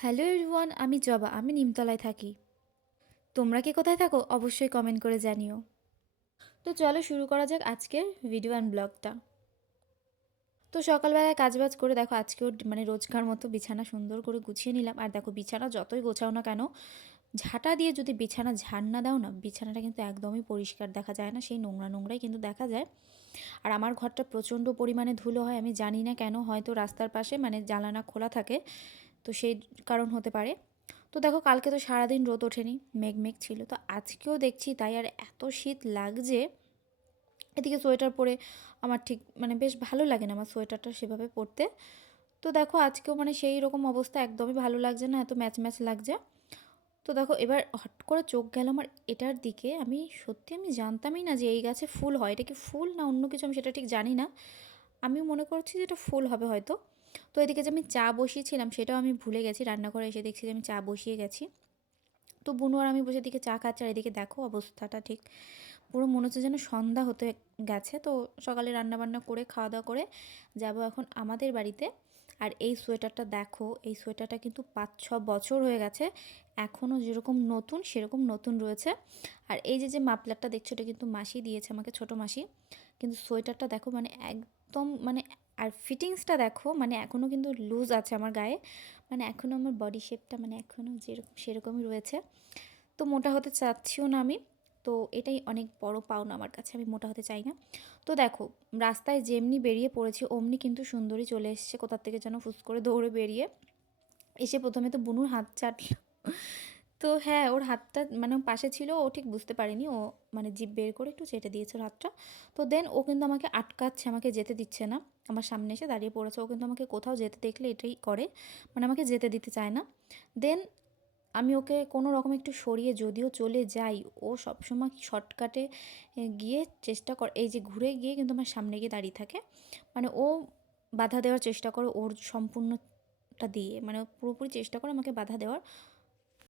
Hello everyone, আমি জবা। আমি নিমতলায় থাকি। তোমরা কে কোথায় থাকো অবশ্যই কমেন্ট করে জানিও। তো চলো শুরু করা যাক আজকের ভিডিও অ্যান্ড ব্লগটা। তো সকালবেলায় কাজবাজ করে দেখো আজকেও মানে রোজকার মতো বিছানা সুন্দর করে গুছিয়ে নিলাম। আর দেখো বিছানা যতই গোছাও না কেন, ঝাঁটা দিয়ে যদি বিছানা ঝাড় না দাও না, বিছানাটা কিন্তু একদমই পরিষ্কার দেখা যায় না, সেই নোংরা নোংরাই কিন্তু দেখা যায়। আর আমার ঘরটা প্রচণ্ড পরিমাণে ধুলো হয়, আমি জানি না কেন, হয়তো রাস্তার পাশে মানে জানালা খোলা থাকে, তো সেই কারণ হতে পারে। তো দেখো কালকে তো সারাদিন রোদ ওঠেনি, মেঘ মেঘ ছিল, তো আজকেও দেখছি তাই। আর এত শীত লাগছে, এদিকে সোয়েটার পরে আমার ঠিক মানে বেশ ভালো লাগে না আমার সোয়েটারটা সেভাবে পরতে। তো দেখো আজকেও মানে সেই রকম অবস্থা, একদমই ভালো লাগছে না, এত ম্যাচ ম্যাচ লাগছে। তো দেখো এবার হট করে চোখ গেল আমার এটার দিকে। আমি জানতামই না যে এই গাছে ফুল হয়। এটা কি ফুল না অন্য কিছু আমি সেটা ঠিক জানি না। আমিও মনে করছি যে এটা ফুল হবে হয়তো। তো এদিকে যে আমি চা বসিয়েছিলাম সেটাও আমি ভুলে গেছি, রান্নাঘরে এসে দেখছি যে আমি চা বসিয়ে গেছি। তো বুনু আর আমি বসে দিকে চা খাচ্ছি, আর এদিকে দেখো অবস্থাটা ঠিক পুরো মনে হচ্ছে যেন সন্ধ্যা হতে গেছে। তো সকালে রান্নাবান্না করে খাওয়া দাওয়া করে যাব এখন আমাদের বাড়িতে। আর এই সোয়েটারটা দেখো, এই সোয়েটারটা কিন্তু 5-6 বছর হয়ে গেছে, এখনও যেরকম নতুন সেরকম নতুন রয়েছে। আর এই যে যে মাফলারটা দেখছো এটা কিন্তু মাসি দিয়েছে আমাকে, ছোটো মাসি। কিন্তু সোয়েটারটা দেখো মানে একদম মানে, আর ফিটিংসটা দেখো মানে এখনও কিন্তু লুজ আছে আমার গায়ে, মানে এখনও আমার বডি শেপটা মানে এখনও যেরকম সেরকমই রয়েছে। তো মোটা হতে চাচ্ছিও না আমি। তো এটাই অনেক বড় পাওনা আমার কাছে, আমি মোটা হতে চাই না। তো দেখো রাস্তায় যেমনি বেরিয়ে পড়েছি অমনি কিন্তু সুন্দরী চলে এসছে কোথার থেকে যেন ফুস করে দৌড়ে বেরিয়ে এসে প্রথমে তো বুনুর হাত চাটলো। তো হ্যাঁ, ওর হাতটা মানে পাশে ছিল, ও ঠিক বুঝতে পারেনি, ও মানে জিভ বের করে একটু চেটে দিয়েছে ওর হাতটা। তো দেন ও কিন্তু আমাকে আটকাচ্ছে, আমাকে যেতে দিচ্ছে না। আমার সামনে এসে দাঁড়িয়ে পড়েছে। ও কিন্তু আমাকে কোথাও যেতে দেখলে এটাই করে, মানে আমাকে যেতে দিতে চায় না। দেন আমি ওকে কোনো রকম একটু সরিয়ে যদিও চলে যাই, ও সবসময় শর্টকাটে গিয়ে চেষ্টা করে, এই যে ঘুরে গিয়ে কিন্তু আমার সামনে গিয়ে দাঁড়িয়ে থাকে। মানে ও বাধা দেওয়ার চেষ্টা করে ওর সম্পূর্ণটা দিয়ে, মানে পুরোপুরি চেষ্টা করে আমাকে বাধা দেওয়ার।